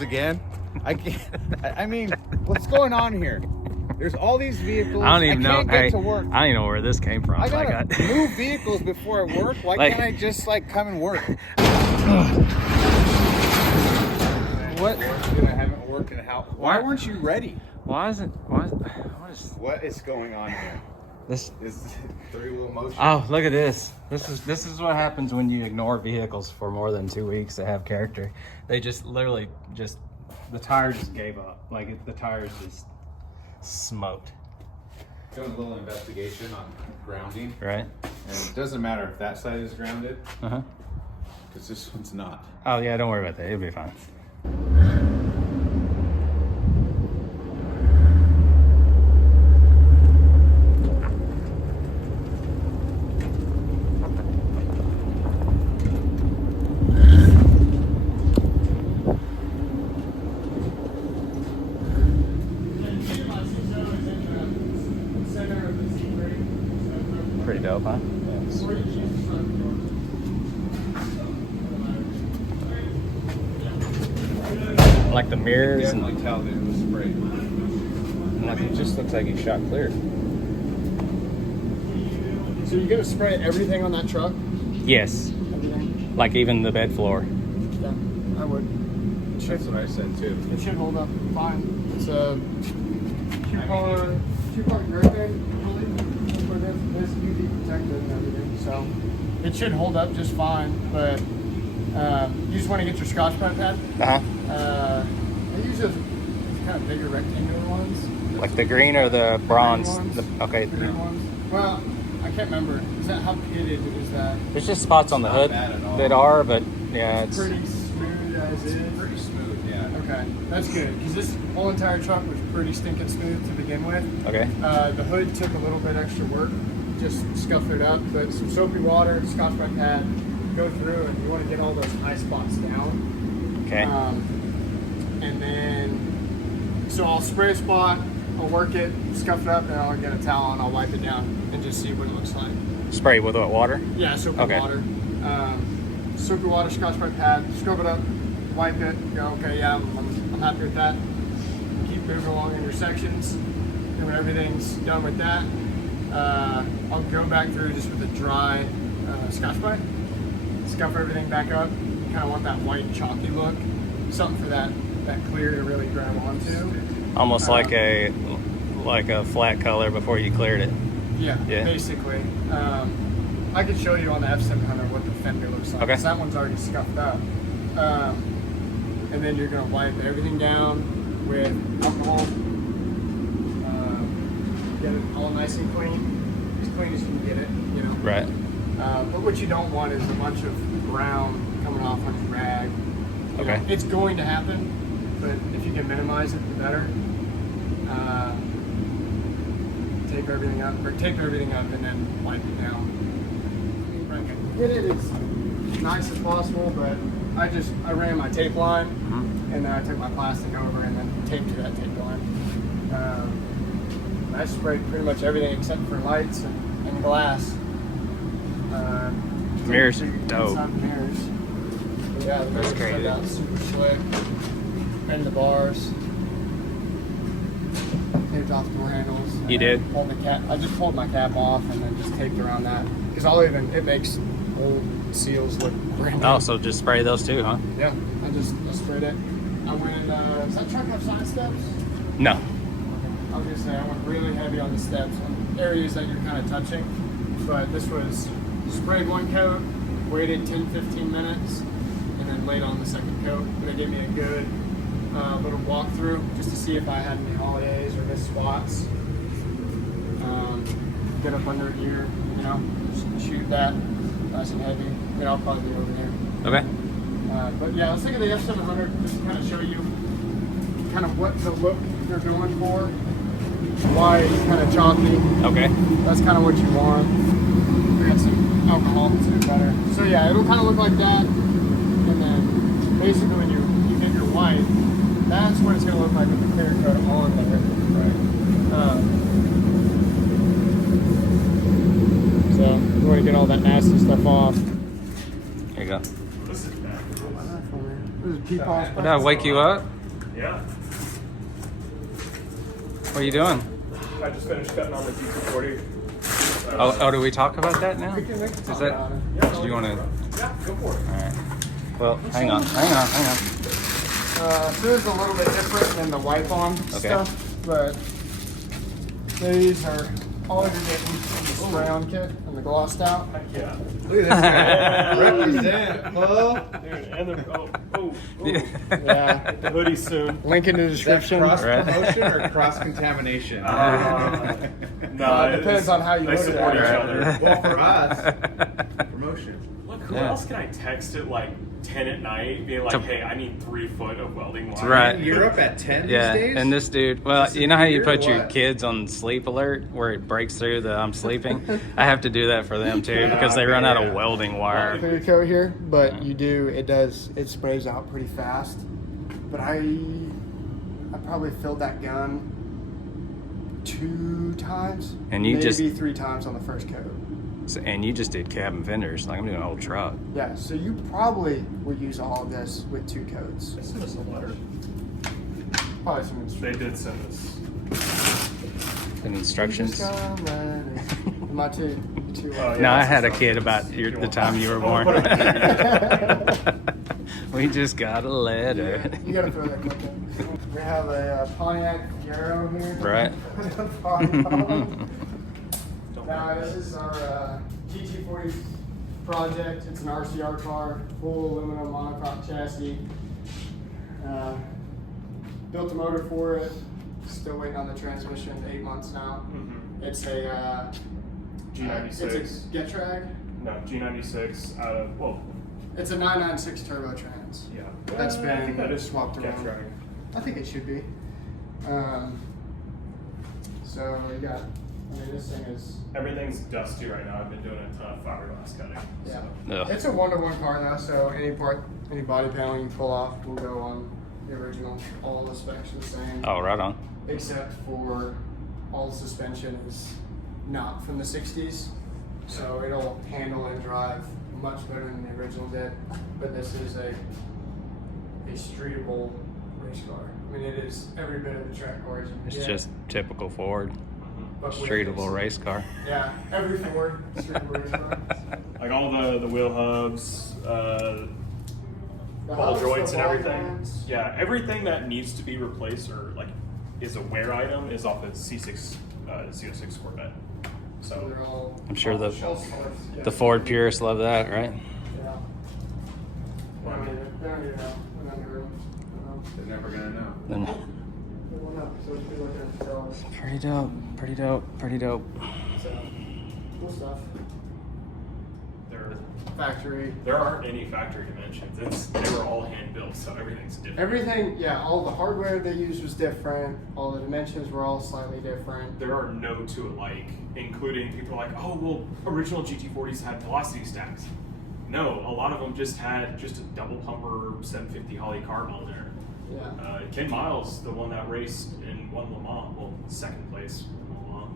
Again, I can't. I mean, what's going on here? There's all these vehicles. I don't even know. Get to work. I don't even know where this came from. I gotta move vehicles before I work. Why can't I just like come and work? What? I haven't worked in how? Why weren't you ready? What is going on here? This is three-wheel motion. Oh, look at this. This is what happens when you ignore vehicles for more than 2 weeks that have character. They just literally the tire just gave up. Like the tires just smoked. Doing a little investigation on grounding. Right. And it doesn't matter if that side is grounded. Because this one's not. Oh yeah, don't worry about that. It'll be fine. Pretty dope, huh? Yes. Like the mirrors and like how it was sprayed. like it just looks like he shot clear. So you're gonna spray everything on that truck? Yes. Everything? Like even the bed floor. Yeah, I would. That's what I said too. It should hold up fine. It's a two-part hurricane, but it's UV protected and everything, so it should hold up just fine. But you just want to get your Scotch-Brite pad. I use those kind of bigger rectangular ones. Like the green or the bronze? The green ones. Well, I can't remember. Is that how pitted is that? There's just spots on the hood that are, but yeah, it's pretty smooth as is. Pretty smooth, yeah. Okay, that's good because this whole entire truck was pretty stinking smooth to begin with. okay. The hood took a little bit extra work, just scuffed it up, but some soapy water, Scotch-Brite pad, go through, and you want to get all those high spots down. Okay. And then, so I'll spray a spot, I'll work it, scuff it up, and I'll get a towel and I'll wipe it down and just see what it looks like. Spray with what, water? Yeah, soapy Okay. water. Soapy water, Scotch-Brite pad, scrub it up, wipe it, go, okay, yeah, I'm happy with that. Keep moving along in your sections. And when everything's done with that, I'll go back through just with a dry Scotch-Brite, scuff everything back up. You kind of want that white chalky look, something for that clear to really grab onto. Almost like a flat color before you cleared it. Yeah, Yeah. basically. I could show you on the F700 what the fender looks like. Okay. 'Cause that one's already scuffed up. And then you're gonna wipe everything down with alcohol. Get it all nice and clean, as clean as you can get it, you know. Right. But what you don't want is a bunch of brown coming off on your rag. You Okay. know, it's going to happen, but if you can minimize it, the better. Tape everything up, and then wipe it down. Get it as nice as possible, but I ran my tape line, and then I took my plastic over and then taped to that tape line. I sprayed pretty much everything except for lights and glass. Mirrors, so you can dope. inside the mirrors. But yeah, the mirrors great. turned out super slick. And the bars. Taped off the door handles. You did? Pulled the cap. I just pulled my cap off and then just taped around that. Because it makes old seals look brand new. Oh, so just spray those too, huh? Yeah, I sprayed it. I went, does that truck have side steps? No. I was gonna say, I went really heavy on the steps, on areas that you're kind of touching. But this was sprayed one coat, waited 10-15 minutes, and then laid on the second coat. And it gave me a good little walkthrough just to see if I had any holidays or missed spots. Get up under here, you know, just shoot that nice and heavy. Then I'll probably be over here. Okay. But yeah, let's think of the F700 just to kind of show you kind of what the look they're going for. Why it's kind of chalky. Okay. That's kind of what you want. We got some alcohol to do better. So yeah, it'll kind of look like that. And then basically when you get your white, that's what it's going to look like with the clear coat on there. Right. So you want to get all that nasty stuff off. There you go. This is Keep on. Did I wake you up? Yeah. What are you doing? I just finished cutting on the GT40. Oh, do we talk about that now? We can Is talk that? about it. Do you want to? Yeah, go for it. All right. Well, hang on. So this is a little bit different than the wipe-on stuff, but these are all you're getting from the spray-on kit and the glossed out. Heck yeah. Look at this guy. Represent, Mo. Dude, and the, Yeah, the hoodie soon. link in the Is that description. cross promotion or cross contamination? No, It depends on how you they look at support it. each other. Well, for us, promotion. Look, who Yeah. else can I text at like 10 at night, being like, hey, I need 3 foot of welding wire? Right. You're up at 10 Yeah, these days? and this dude, well, Is it you know how you weird or put your what? kids on sleep alert where it breaks through the I'm sleeping? I have to do that for them too because they run out of welding wire. Clear coat here, but it sprays out pretty fast. But I probably filled that gun 2 times, And you maybe just- 3 times on the first coat. And you just did cabin fenders, like I'm doing a whole truck. Yeah, so you probably would use all of this with 2 coats. They sent us a letter. Probably some They did send us. And instructions. Am I too? Oh, yeah, No, I that's had a what's kid up. about the time you were I'll born. put it in. We just got a letter. You gotta throw that quick in. We have a Pontiac Fiero here. Right. Now, this is our GT40 project. It's an RCR car, full aluminum monocoque chassis. Built the motor for it. Still waiting on the transmission. 8 months now. It's a G96. It's a Getrag. No, G96 out of, well, It's a 996 turbo trans. yeah. That's I been think that is swapped around. Getrag. I think it should be. So you got. I mean, this thing is. Everything's dusty right now. I've been doing a ton of fiberglass cutting. Yeah. Ugh. It's a 1-to-1 car now, so any body panel you pull off will go on the original. All the specs are the same, Oh, right on. except for all the suspension is not from the 60s, so it'll handle and drive much better than the original did. But this is a streetable race car. I mean, it is every bit of the track car as you can It's get, just typical Ford. but with Streetable this. race car. Yeah, every Ford streetable race car. Like all the wheel hubs, The ball hubs, joints the and ball everything. joints. Yeah, everything that needs to be replaced or like is a wear item is off the C6 CO6 Corvette. So So they're all. I'm sure the all sorts, yeah. the Ford purists love that, right? Yeah. They don't even know. They're not gonna know. They're never going to know. Then They won't know, so it's people can tell us. pretty dope, pretty dope, pretty dope. So, cool stuff. there Factory. aren't any factory dimensions. They were all hand built, so everything's different. Everything, yeah, all the hardware they used was different. All the dimensions were all slightly different. There are no two alike, including people like, oh well, original GT40s had velocity stacks. No, a lot of them just had just a double pumper 750 Holly carb on there. Yeah. Ken Miles, the one that raced and won Le Mans, well, second place in Le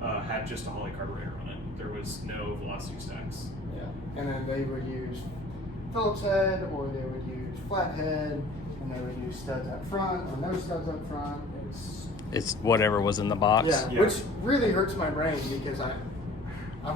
Mans, had just a Holly carburetor on it. There was no velocity stacks. Yeah. And then they would use Phillips head, or they would use flat head, and they would use studs up front, or no studs up front. It's whatever was in the box. Yeah, which really hurts my brain because I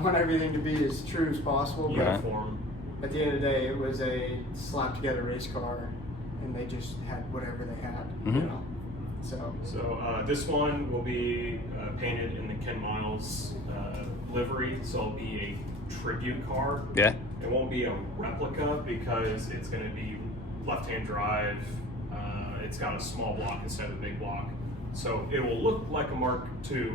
want everything to be as true as possible. But Uniform. at the end of the day, it was a slapped together race car, and they just had whatever they had. You Mhm. know. So This one will be painted in the Ken Miles livery, so it'll be a tribute car. Yeah. It won't be a replica because it's going to be left-hand drive. It's got a small block instead of a big block. So it will look like a Mark II,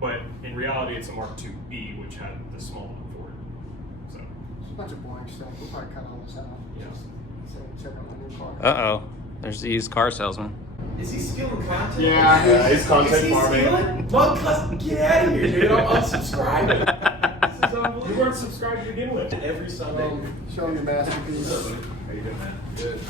but in reality it's a Mark IIB, which had the small one for it. So, it's a bunch of boring stuff. We'll probably cut all this out. yeah. So check out my new car. Uh-oh. There's the used car salesman. Is he stealing content? Yeah. It's content Is he farming. stealing? Well, get out of here, dude. I'm unsubscribing. This is unbelievable. You weren't subscribed to begin with. Every Sunday. Show them your masterpiece. How you doing, man? Good.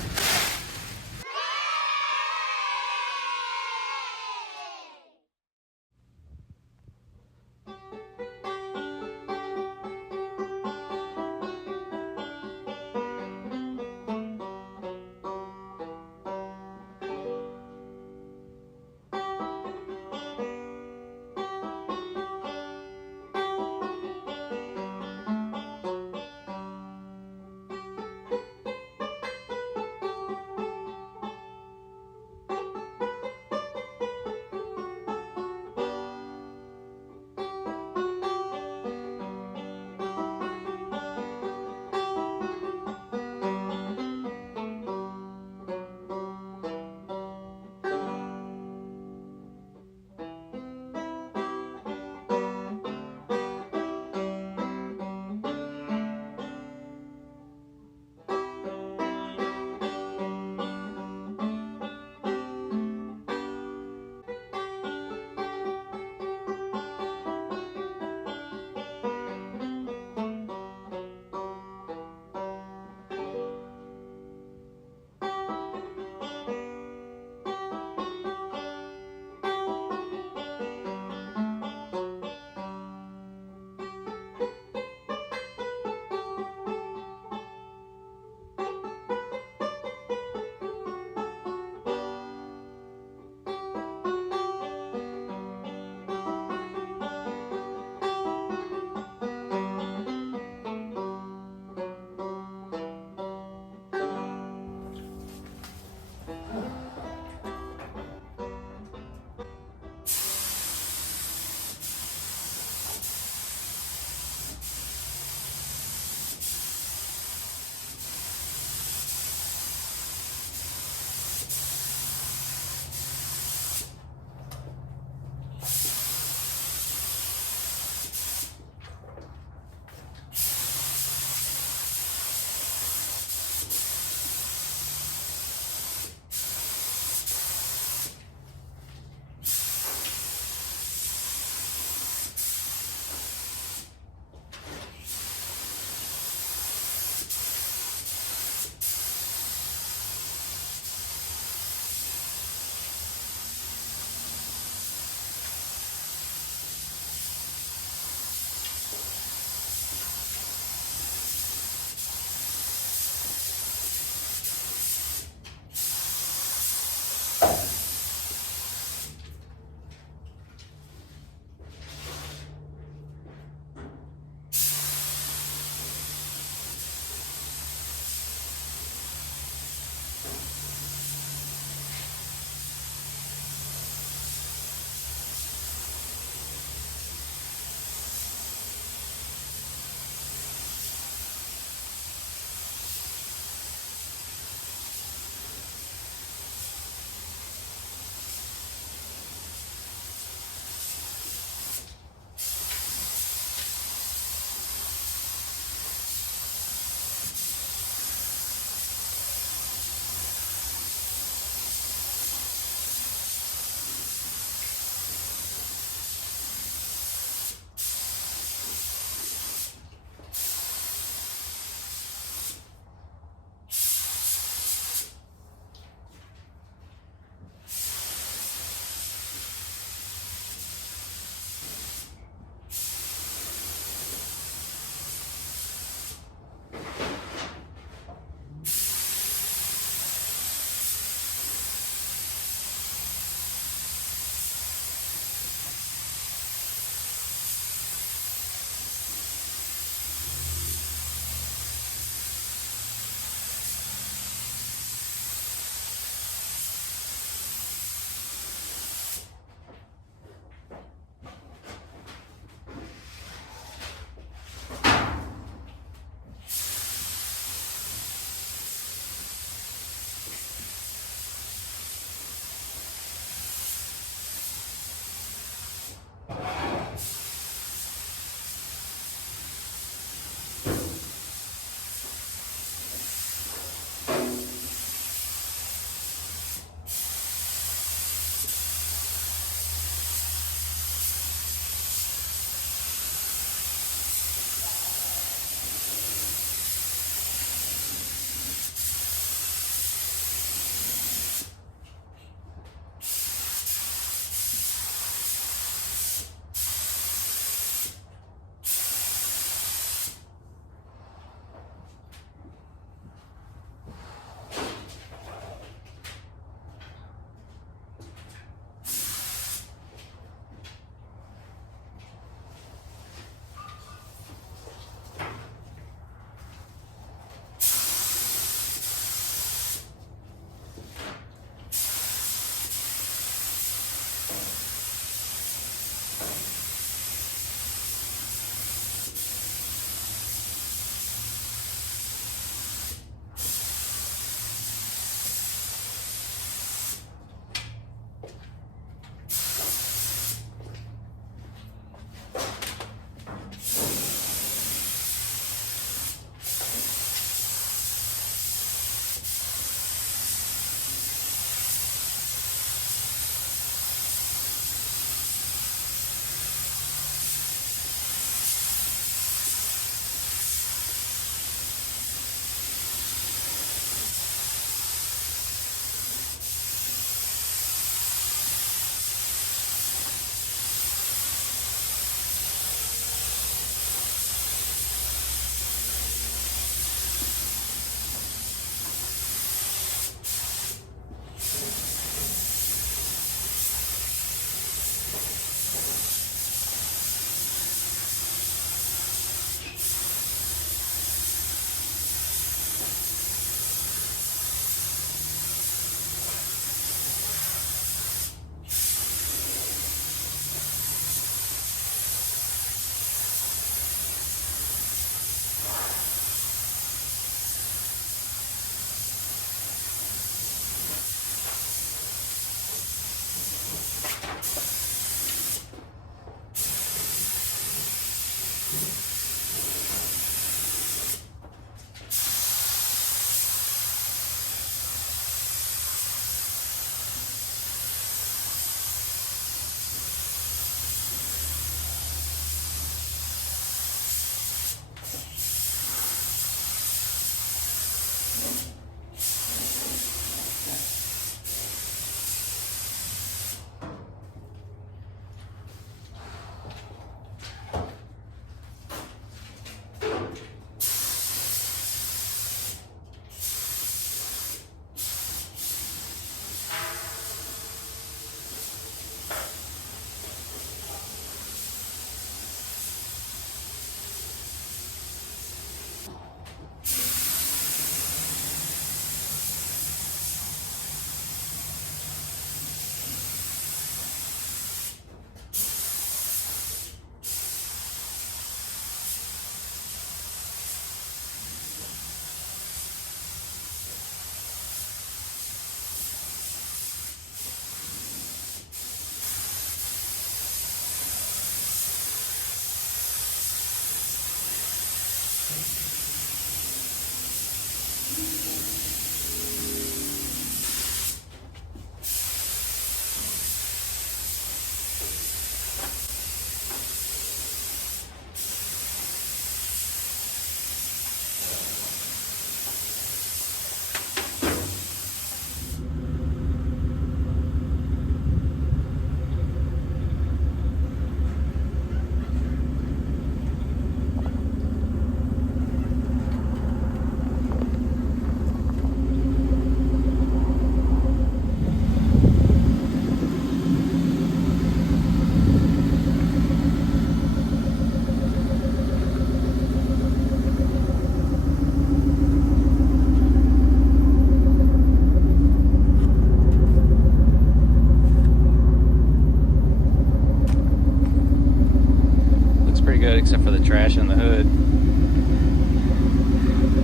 except for the trash in the hood.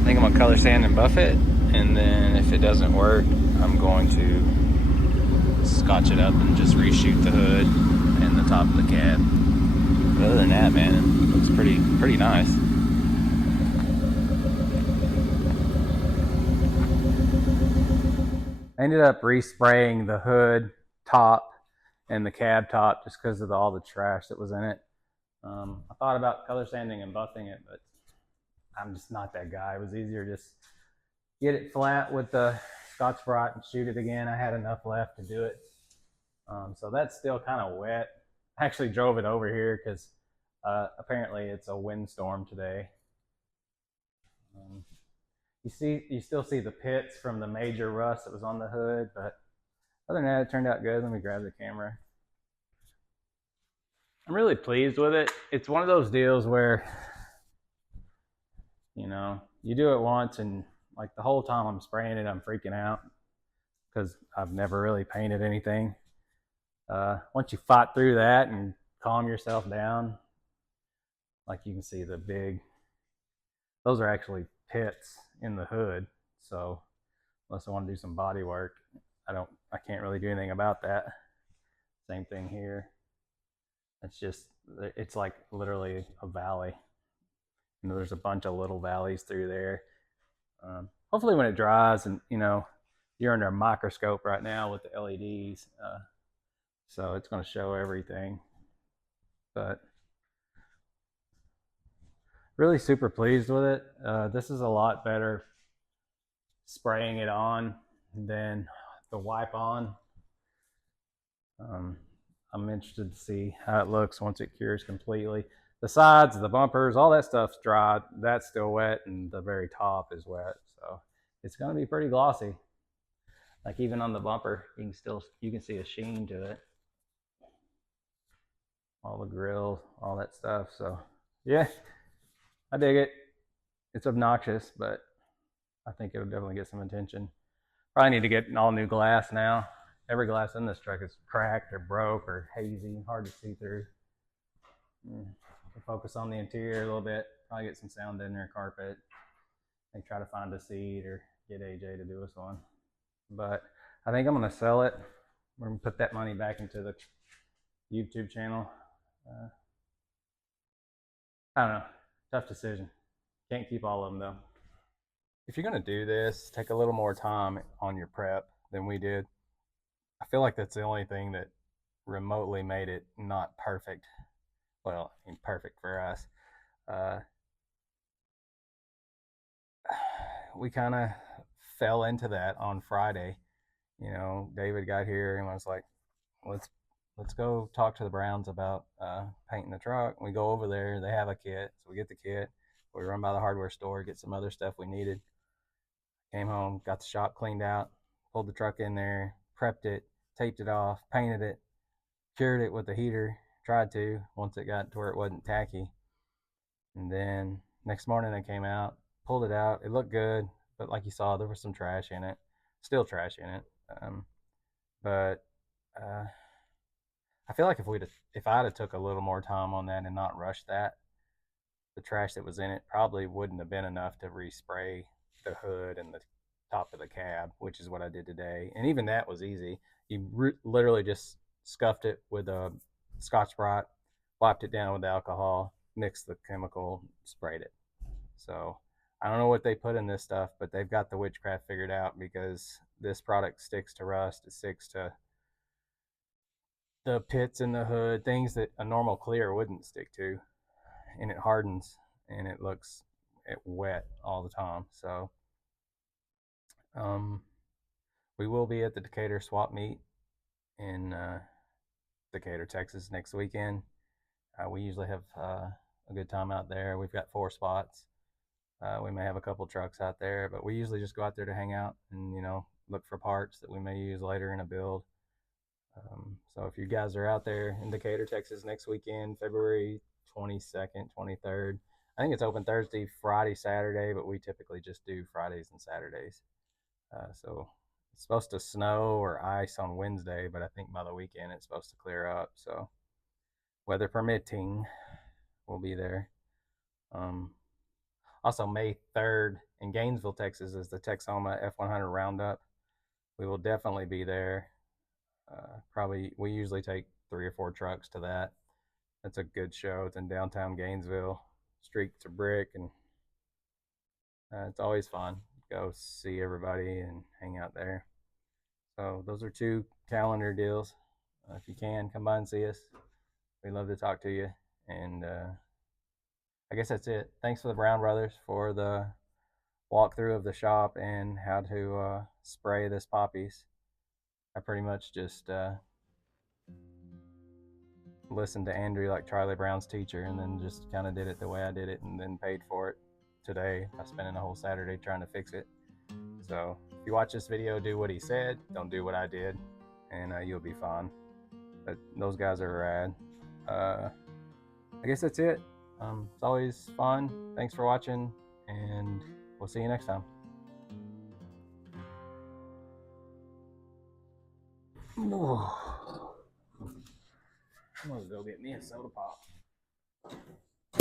I think I'm gonna color sand and buff it, and then if it doesn't work, I'm going to scotch it up and just reshoot the hood and the top of the cab. But other than that, man, it looks pretty nice. I ended up respraying the hood top and the cab top just because of all the trash that was in it. I thought about color sanding and buffing it, but I'm just not that guy. It was easier to just get it flat with the Scotch-Brite and shoot it again. I had enough left to do it. So that's still kind of wet. I actually drove it over here because apparently it's a windstorm today. You still see the pits from the major rust that was on the hood, but other than that, it turned out good. Let me grab the camera. I'm really pleased with it. It's one of those deals where, you know, you do it once and like the whole time I'm spraying it, I'm freaking out because I've never really painted anything. Once you fight through that and calm yourself down, like you can see those are actually pits in the hood. So unless I want to do some body work, I can't really do anything about that. Same thing here. It's like literally a valley. You know, there's a bunch of little valleys through there. Hopefully when it dries, and you know, you're under a microscope right now with the LEDs, so it's going to show everything. But really super pleased with it. This is a lot better spraying it on than the wipe on. I'm interested to see how it looks once it cures completely. The sides, the bumpers, all that stuff's dry. That's still wet, and the very top is wet. So it's going to be pretty glossy. Like even on the bumper, you can see a sheen to it. All the grills, all that stuff. So yeah, I dig it. It's obnoxious, but I think it'll definitely get some attention. Probably need to get all new glass now. Every glass in this truck is cracked or broke or hazy, hard to see through. Focus on the interior a little bit. Probably get some sound in there, carpet. And try to find a seat or get AJ to do us one. But I think I'm gonna sell it. We're gonna put that money back into the YouTube channel. I don't know. Tough decision. Can't keep all of them though. If you're gonna do this, take a little more time on your prep than we did. I feel like that's the only thing that remotely made it not perfect. Well, I mean, perfect for us. We kind of fell into that on Friday. You know, David got here and was like, let's go talk to the Browns about painting the truck. We go over there. They have a kit, so we get the kit. We run by the hardware store, get some other stuff we needed. Came home, got the shop cleaned out, pulled the truck in there, prepped it, taped it off, painted it, cured it with the heater. Tried to once it got to where it wasn't tacky. And then next morning I came out, pulled it out. It looked good, but like you saw, there was some trash in it. Still trash in it. But I feel like if I'd have took a little more time on that and not rushed that, the trash that was in it probably wouldn't have been enough to respray the hood and the top of the cab, which is what I did today. And even that was easy. You literally just scuffed it with a Scotch-Brite, wiped it down with alcohol, mixed the chemical, sprayed it. So I don't know what they put in this stuff, but they've got the witchcraft figured out, because this product sticks to rust. It sticks to the pits in the hood, things that a normal clear wouldn't stick to, and it hardens and it looks wet all the time. So we will be at the Decatur swap meet in Decatur, Texas next weekend. We usually have a good time out there. We've got 4 spots. We may have a couple trucks out there, but we usually just go out there to hang out and, you know, look for parts that we may use later in a build. So if you guys are out there in Decatur, Texas next weekend, February 22nd, 23rd, I think it's open Thursday, Friday, Saturday, but we typically just do Fridays and Saturdays. So it's supposed to snow or ice on Wednesday, but I think by the weekend it's supposed to clear up. So weather permitting, we'll be there. Also, May 3rd in Gainesville, Texas, is the Texoma F100 Roundup. We will definitely be there. Probably, we usually take 3 or 4 trucks to that. It's a good show. It's in downtown Gainesville. Streets are brick, and it's always fun. Go see everybody and hang out there. So those are 2 calendar deals. If you can, come by and see us. We'd love to talk to you. And I guess that's it. Thanks for the Brown Brothers for the walkthrough of the shop and how to spray this poppies. I pretty much just listened to Andrew like Charlie Brown's teacher, and then just kind of did it the way I did it, and then paid for it today by spending a whole Saturday trying to fix it. So if you watch this video, do what he said. Don't do what I did, and you'll be fine. But those guys are rad. I guess that's it. It's always fun. Thanks for watching, and we'll see you next time. I'm gonna go get me a soda pop. I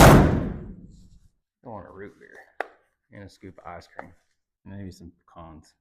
want a root beer and a scoop of ice cream, and maybe some pecans.